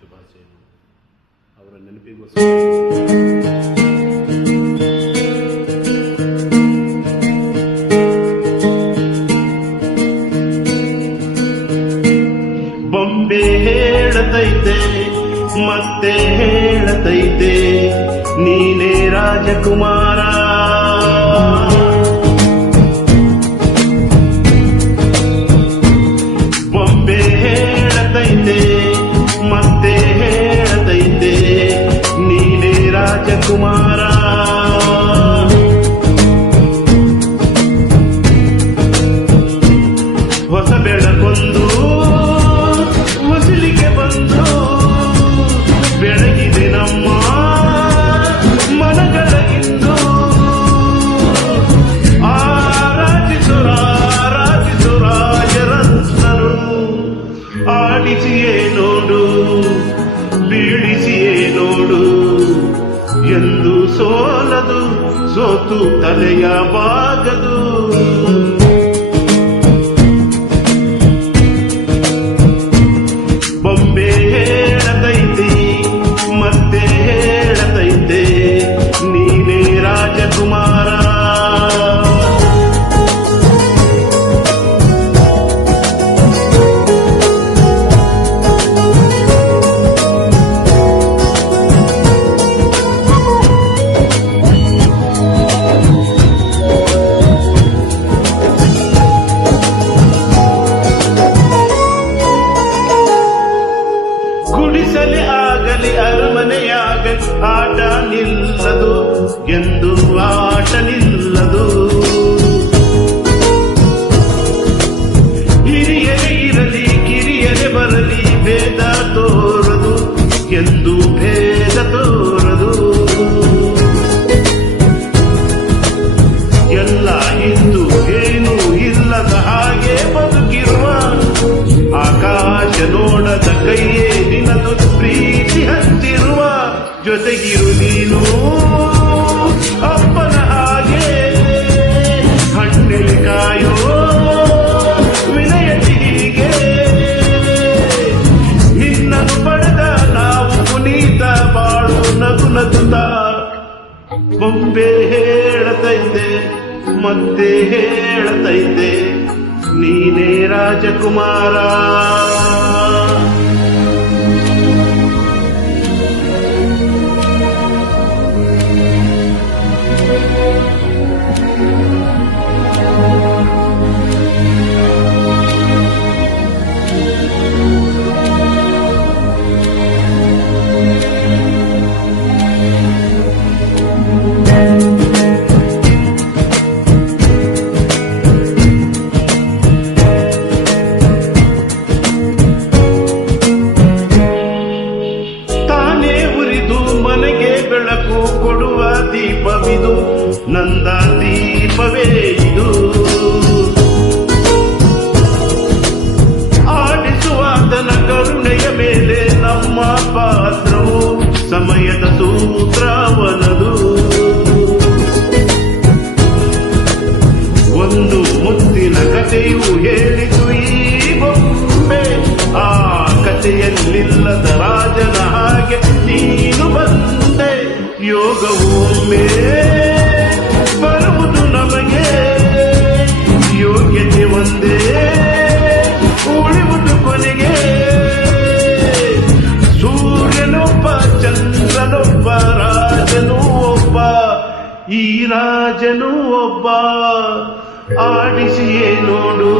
ಶುಭಾಶಯಗಳು. ಅವರ ನೆನಪಿಗೋಸ್ಕರ ಬೊಂಬೆ ಹೇಳತೈತೆ ಮತ್ತೆ ಹೇಳತೈತೆ ನೀನೇ ರಾಜಕುಮಾರ. ಬೊಂಬೆ ಹೇಳತೈತೆ ಮತ್ತೆ ಹೇಳತೈತೆ ನೀನೇ ರಾಜಕುಮಾರ. ಹೊಸ ಬೆಳಕೊಂದು ಮುಸಿಲಿಗೆ ಬಂದು ಬೆಳಗಿದೆ ನಮ್ಮ ಮನಗಳ ಇಂದು. ಆರಾಧಿಸು ರಾಜರತ್ನರು, ಆಡಿಸಿಯೇ ನೋಡು ಬೀಳಿಸಿಯೇ ನೋಡು, ಎಂದು ಸೋಲದು ಸೋತು ತಲೆಯ ಬಾಗದು. ಬೊಂಬೆ ಹೇಳತೈತಿ ಮತ್ತೆ ಹೇಳತೈತೆ ನೀನೇ ರಾಜಕುಮಾರ. ಗುಡಿಸಲೇ ಆಗಲಿ ಅರಮನೆಯಾಗಲಿ ಆಟ ನಿಲ್ಲದು ಎಂದು ಆಟ ನಿಲ್ಲದು. ಹಿರಿಯರೇ ಇರಲಿ ಕಿರಿಯರೇ ಬರಲಿ ಭೇದ ತೋರದು ಎಂದು ಭೇದ ತೋರದು. ಎಲ್ಲ ಇದ್ದು ಏನು ಇಲ್ಲದ ಹಾಗೆ ಬದುಕಿರುವ ಆಕಾಶ ನೋಡದ ಕೈಯೇ ನಿನದು ಪ್ರೀತಿ ಹಂಚಿರುವ. ಜೊತೆಗಿರು ನೀನು ಅಪ್ಪನ ಹಾಗೆ ಹಣ್ಣೆಲೆ ಕಾಯೋ ವಿನಯತಿ ಹೀಗೆ. ನಿನ್ನನ್ನು ಪಡೆದ ನಾವು ಪುನೀತ ಬಾಳು ನಗು ನಗುತ್ತ. ಬೊಂಬೆ ಹೇಳತೈತೆ ಮತ್ತೆ ಹೇಳತೈತೆ ನೀನೇ ರಾಜಕುಮಾರ. ಬೆಳಕು ಕೊಡುವ ದೀಪವಿದು ನಂದ ದೀಪವೇ ಇದು. ಆಡಿಸುವಾತನ ಕರುಣೆಯ ಮೇಲೆ ನಮ್ಮ ಪಾತ್ರವು ಸಮಯದ ಸೂತ್ರವನದು. ಒಂದು ಮುತ್ತಿನ ಕಥೆಯು ಹೇಳಿತು ಈ ಬೊಂಬೆ, ಆ ಕಥೆಯಲ್ಲಿಲ್ಲದ ರಾಜನ ಹಾಗೆ ನೀನು ಬಂದೆ. ಯೋಗವು ಒಮ್ಮೆ ಬರುವುದು ನಮಗೆ, ಯೋಗ್ಯತೆ ಒಂದೇ ಉಳಿಯುವುದು ಕೊನೆಗೆ. ಸೂರ್ಯನೊಬ್ಬ ಚಂದ್ರನೊಬ್ಬ ರಾಜನೂ ಒಬ್ಬ, ಈ ರಾಜನೂ ಒಬ್ಬ. ಆಡಿಸಿಯೇ ನೋಡು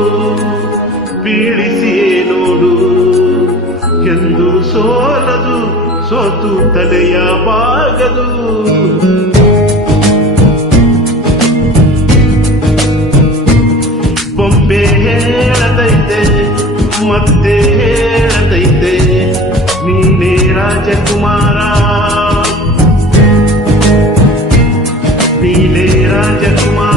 ಬೀಳಿಸಿಯೇ ನೋಡು, ಎಂದು ಸೋಲದು ಸೋತು ತಲೆಯ ಬಾಗದು. ಬೊಂಬೆ ಹೇಳತೈತೆ ಮತ್ತೆ ಹೇಳತೈತೆ ನೀನೇ ರಾಜಕುಮಾರ. ನೀನೇ ರಾಜಕುಮಾರ.